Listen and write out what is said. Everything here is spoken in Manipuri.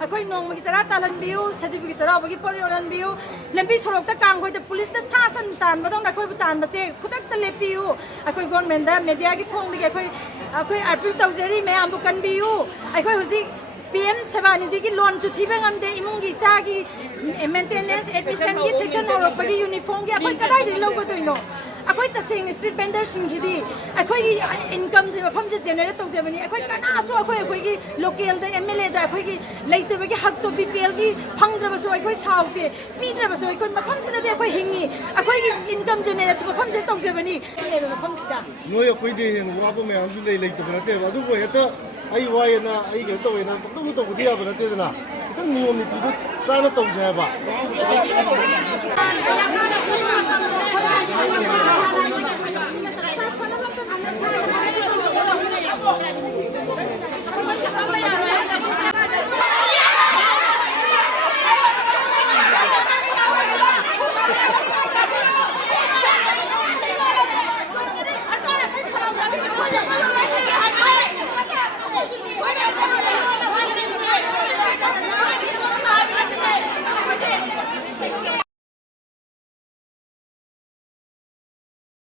Ako'y nong mag-isara talan biu, sa jibi isara bagi poryolan biu, lambi sorok ta kang koy ta police ta sasan tan badong na koy butan base kutak ta lepiu, ako'y government da media gi thong lagi ako'y appeal tawjeri me am bukan biu, ako'y husi PM Savani digi loan chu thibe ngamde imung gi sa gi maintenance admission gi section horok bagi uniform gi ako'y kadai di lo ko toino. Ako'y tasing street vendor singjidi ako'y income je mafam je generate tawjebani ako'y kanaso ako'y gi local da MLA da ako'y gi leite bagi hak to BPL gi phangdra baso ako'y saute pidra baso ako'y mafam sina de ako'y hingi ako'y gi income generate mafam je tawjebani le mafam sida noi ako'y de hen wa ba me am ju leite banate adu ko heta ai wai na ai ge to na to dia banate na itang nuam ni tu sana tawje ba